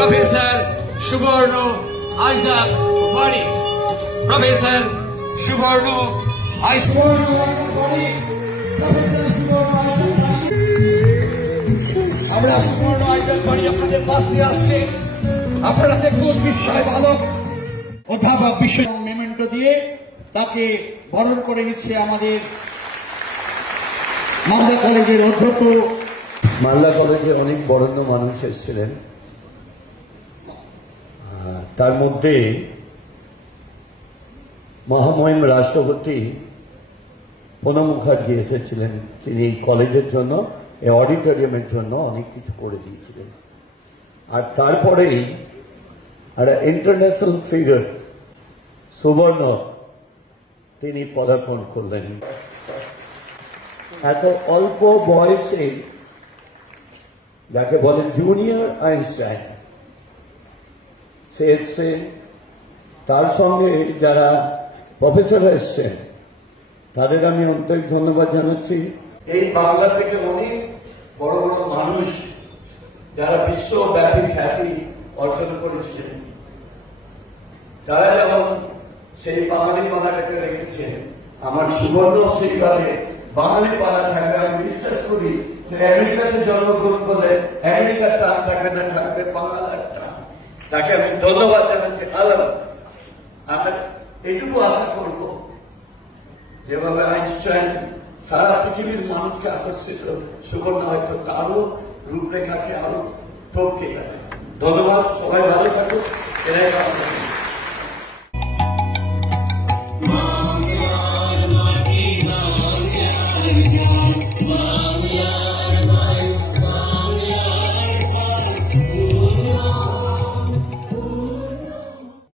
Professor সুবর্ণ Isaac মণি। Professor সুবর্ণ আমরা সুবর্ণ আইজাক মণি আপনাদের পাশে আসছে। আপনারা দেখুন বিস্ময় বালক অধ্যাপক বিশ্ব মেমেন্টো দিয়ে তাকে বরণ করে নিচ্ছে আমাদের মালদা কলেজের অধ্যক্ষ। মালদা কলেজে অনেক বরেণ্য মানুষ এসেছিলেন, তার মধ্যে মহামহিম রাষ্ট্রপতি প্রণব মুখার্জি এসেছিলেন। তিনি এই কলেজের জন্য, এই অডিটোরিয়ামের জন্য অনেক কিছু করে দিয়েছিলেন। আর তারপরেই একটা ইন্টারন্যাশনাল ফিগার সুবর্ণ তিনি পদার্পণ করলেন। এত অল্প বয়সে যাকে বলেন জুনিয়র আইনস্টাইন, সে এসছে, তার সঙ্গে যারা প্রফেসর এসছেন তাদের আমি অন্তরিক ধন্যবাদ জানাচ্ছি। এই বাংলা থেকে অনেক বড় বড় মানুষ যারা বিশ্বব্যাপী খ্যাতি অর্জন করেছিলেন, তারা যেমন সেই বাঙালি পাড়াটাকে রেখেছেন, আমার সুবর্ণ সেইভাবে বাঙালি পাড়া থাকবে। আমি বিশ্বাস করি সে আমেরিকাতে জন্মগ্রহণ করলে আমেরিকার টান থাকবে না, থাকবে বাংলার টান। তাকে আমি ধন্যবাদ জানাচ্ছি। আলাদা আমরা এটুকু আশা করব, যেভাবে আইনস্টাইন সারা পৃথিবীর মানুষকে আকর্ষিত, সুবর্ণ হয়তো তারও রূপরেখাকে আরো টপকে যাবে। ধন্যবাদ, সবাই ভালো থাকুক। এরাই